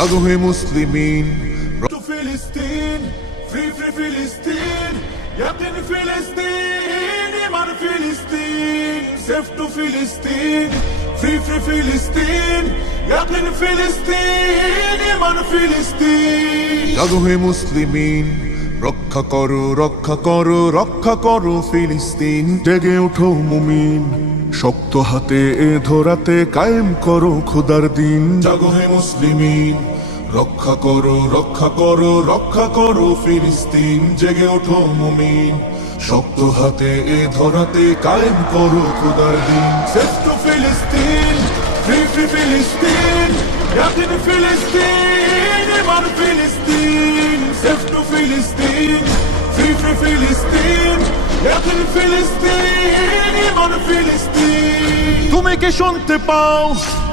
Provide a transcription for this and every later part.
Jago hey Muslimin to Philistine, free, free Philistine, Yakin Philistine, Iman Philistine, safe to Philistine, free, free Philistine, Yakin Philistine, Iman Philistine. জাগো হে মুসলিমিন রক্ষা করো রক্ষা করো রক্ষা করো ফিলিস্তিন জেগে ওঠো মুমিন শক্ত হাতে এ ধরাতে কায়েম করো খোদার দিন। জাগো হে মুসলিমিন, রক্ষা করো রক্ষা করো রক্ষা করো ফিলিস্তিন, জেগে ওঠো মুমিন। শক্ত হাতে এ ধরাতে কায়েম করো খুদার দিন। শ্রেষ্ঠ ফিলিস্তিন, ফ্রি ফ্রি ফিলিস্তিন, ইয়াকিন ফিলিস্তিন ইমান ফিলিস্তিন। টু ফিলিস্তিন, ফ্রি ফ্রি ফিলিস্তিন, ইয়াকিন ফিলিস্তিন। তুমি কি শুনতে পাও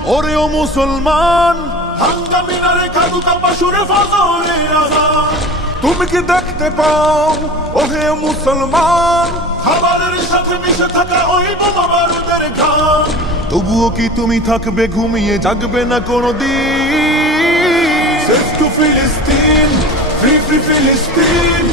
ওরে ও মুসলমান তুমি কি দেখতে পাও ওহে মুসলমান খাবারের সাথে মিশে থাকা ওই বোমা বারুদের ঘাম তবুও কি তুমি থাকবে ঘুমিয়ে জাগবে না কোনো দিন ফিলিস্তিন ফ্রি ফ্রি ফিলিস্তিন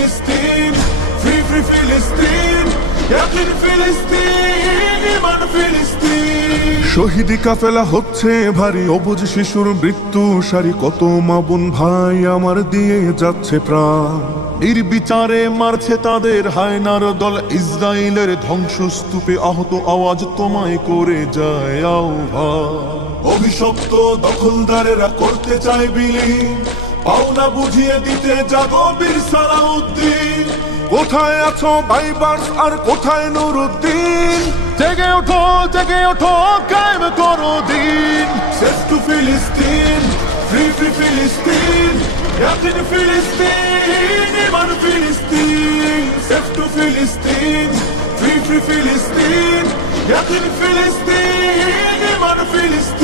ফিলিস্তিন ফ্রি ফ্রি ফিলিস্তিন ইয়াকিন ফিলিস্তিন ইমান ফিলিস্তিন শহীদি কাফেলা হচ্ছে ভারী অবুজ শিশুর মৃত্যু সারি কত মা বোন ভাই আমার দিয়ে যাচ্ছে প্রাণ। নির্বিচারে মারছে তাদের হায়নার দল ইসরায়েলের ধ্বংসস্তূপে আহত আওয়াজ তোমায় করে যায় আহ্বান। অভিশপ্ত দখলদারেরা করতে চায় বিলীন পাওনা বুঝিয়ে দিতে যাব বীর সালাউদ্দিন। কোথায় আছো বাইবার্স আর কোথায় নুরুদ্দিন? জেগে ওঠো জেগে ওঠো, কায়েম করো দিন। সেফ ফিলিস্তিন, ফ্রি ফ্রি ফিলিস্তিন ইয়াকিন ফিলিস্তিন, ইমান ফিলিস্তিন। সেফ ফিলিস্তিন, ফ্রি ফ্রি ফিলিস্তিন ইয়াকিন ফিলিস্তিন, ইমান ফিলিস্তিন।